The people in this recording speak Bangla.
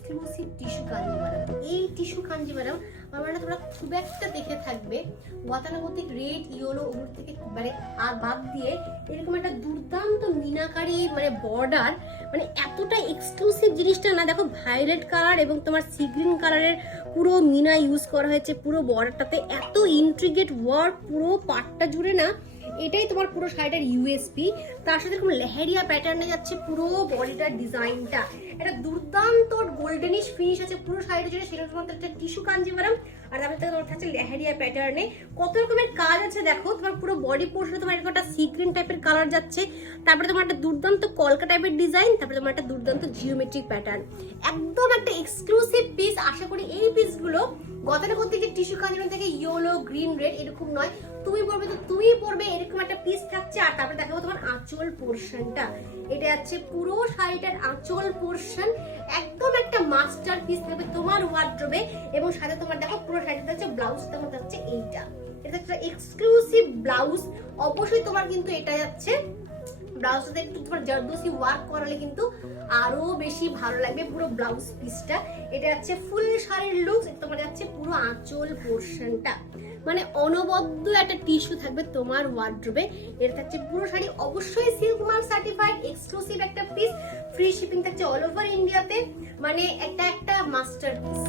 Exclusive tissue Kanjivaram. এই টিস্যু কাঞ্জিভারাম মানে তোমরা খুব একটা দেখে থাকবে গতানুগতিক রেড ইয়েলো ওগুলো থেকে মানে আর বাদ দিয়ে এরকম একটা দুর্দান্ত মিনাকারি মানে বর্ডার, মানে এতটা এক্সক্লুসিভ জিনিসটা না। দেখো ভায়োলেট কালার এবং তোমার সি গ্রিন কালারের পুরো মিনা ইউজ করা হয়েছে পুরো বর্ডারটাতে, এত ইন্ট্রিগেট ওয়ার্ক পুরো পার্টটা জুড়ে না। এটাই তোমার পুরো শাড়িটার ইউএসপি। তার সাথে এরকম লেহেরিয়া প্যাটার্নে যাচ্ছে পুরো বডিটার ডিজাইনটা, একটা দুর্দান্ত গোল্ডেনিশ ফিনিশ আছে পুরো শাড়িটা জুড়ে। সেটা তোমার একটা টিস্যু কাঞ্জিভারাম, আর তারপরে তোমার থাকছে লেহেরিয়া প্যাটার্নে। কত রকমের কাজ আছে দেখো, তোমার পুরো বডি পোর্শনে তোমার একটা সি গ্রিন টাইপের কালার যাচ্ছে, তারপরে তোমার একটা দুর্দান্ত কলকা টাইপের ডিজাইন, তারপরে তোমার একটা দুর্দান্ত জিওমেট্রিক প্যাটার্ন, একদম একটা এক্সক্লুসিভ পিস। আশা করি এই পিসগুলো গতানুগতিক টিস্যু কাঞ্জিভারাম থেকে ইয়েলো গ্রিন রেড এরকম নয়, তুমি পরবে তো তুমি পরবে এরকম একটা পিস থাকছে। আর তারপরে দেখাবো তোমার আঁচল পোর্শনটা, এটা আছে পুরো শাড়িটার আঁচল পোর্শন, একদম একটা মাস্টার পিস থাকবে তোমার ওয়ার্ড্রোবে। এবং সাথে তোমার দেখো পুরো শাড়িটা হচ্ছে ব্লাউজটা মতো হচ্ছে এইটা, এটা একটা এক্সক্লুসিভ ব্লাউজ। অবশ্যই তোমার কিন্তু এটা যাচ্ছে ব্লাউজটাতে একটু তোমার জারদোসি ওয়ার্ক করালে কিন্তু আরো বেশি ভালো লাগবে পুরো ব্লাউজ পিসটা। এটা হচ্ছে ফুল শাড়ির লুকস, তোমার যাচ্ছে পুরো আঁচল পোর্শনটা, মানে অনবদ্য একটা টিস্যু থাকবে তোমার ওয়ার্ড্রোবে। এটা থাকছে পুরো শাড়ি অবশ্যই সিল্ক মার্ক সার্টিফাইড এক্সক্লুসিভ একটা পিস, ফ্রি শিপিং থাকছে অল ওভার ইন্ডিয়াতে, মানে একটা মাস্টার পিস।